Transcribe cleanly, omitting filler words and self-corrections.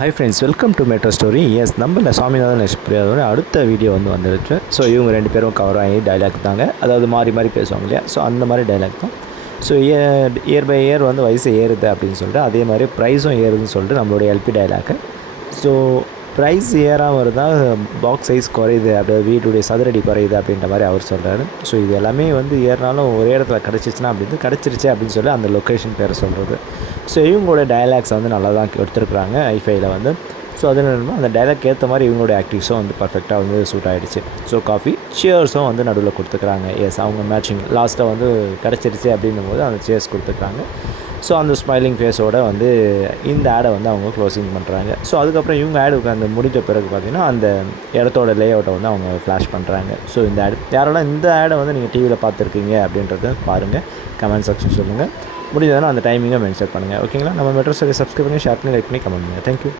Hi friends, welcome to metro story. Yes, நம்மள சாமிநாதன் லட்சுமிபிரியாவோட அடுத்த video வந்துருச்சு. ஸோ இவங்க 2 பேரும் கவர் ஆகி டைலாக் தாங்க, அதாவது மாறி மாறி பேசுவாங்க இல்லையா? ஸோ அந்த மாதிரி டைலாக் தான். ஸோ இயர் பை இயர் வந்து வயசு ஏறுது அப்படின்னு சொல்லிட்டு, அதே மாதிரி ப்ரைஸும் ஏறுதுன்னு சொல்லிட்டு நம்மளுடைய எல்பி டைலாக்கு. ஸோ ப்ரைஸ் ஏறாமல் இருந்தால் பாக்ஸ் சைஸ் குறையுது, அப்படியே வீட்டுடைய சதுரடி குறையுது அப்படின்ற மாதிரி அவர் சொல்கிறாரு. ஸோ இது எல்லாமே வந்து ஏறினாலும் ஒரே இடத்துல கிடச்சிச்சின்னா அப்படின்னு கிடச்சிருச்சு அப்படின்னு சொல்லி அந்த லொக்கேஷன் பேரை சொல்கிறது. ஸோ இவங்களோட டைலாக்ஸை வந்து நல்லா தான் எடுத்துருக்குறாங்க ஐஃபைல வந்து. ஸோ அது என்னென்னா அந்த டைலாக் ஏற்ற மாதிரி இவங்களோட ஆக்டிங்ஸும் வந்து பர்ஃபெக்டாக வந்து சூட் ஆகிடுச்சு. ஸோ காஃபி சியர்ஸும் வந்து நடுவில் கொடுத்துக்குறாங்க. எஸ், அவங்க மேட்சிங் லாஸ்ட்டாக வந்து கிடச்சிருச்சு அப்படின்னும் போது அந்த சியர்ஸ் கொடுத்துருக்காங்க. ஸோ அந்த ஸ்மைலிங் ஃபேஸோடு வந்து இந்த ஆடை வந்து அவங்க க்ளோசிங் பண்ணுறாங்க. ஸோ அதுக்கப்புறம் இவங்க ஆடு அந்த முடிஞ்ச பிறகு பார்த்திங்கன்னா அந்த இடத்தோட லே அவுட்டை வந்து அவங்க ஃப்ளாஷ் பண்ணுறாங்க. ஸோ இந்த ஆடு யாரெல்லாம் இந்த ஆடை வந்து நீங்கள் டிவியில் பார்த்துருக்கீங்க அப்படின்றத பாருங்கள், கமெண்ட் செக்ஷன் சொல்லுங்கள். முடிஞ்சதுன்னா அந்த டைமிங்கை மென்ஷன் பண்ணுங்கள். ஓகேங்களா? நம்ம மெட்ரோ ஸ்டோரி சப்ஸ்கிரைப் பண்ணி ஷேர் பண்ணி லைக் பண்ணி கமெண்ட் பண்ணுங்கள். தேங்க்யூ.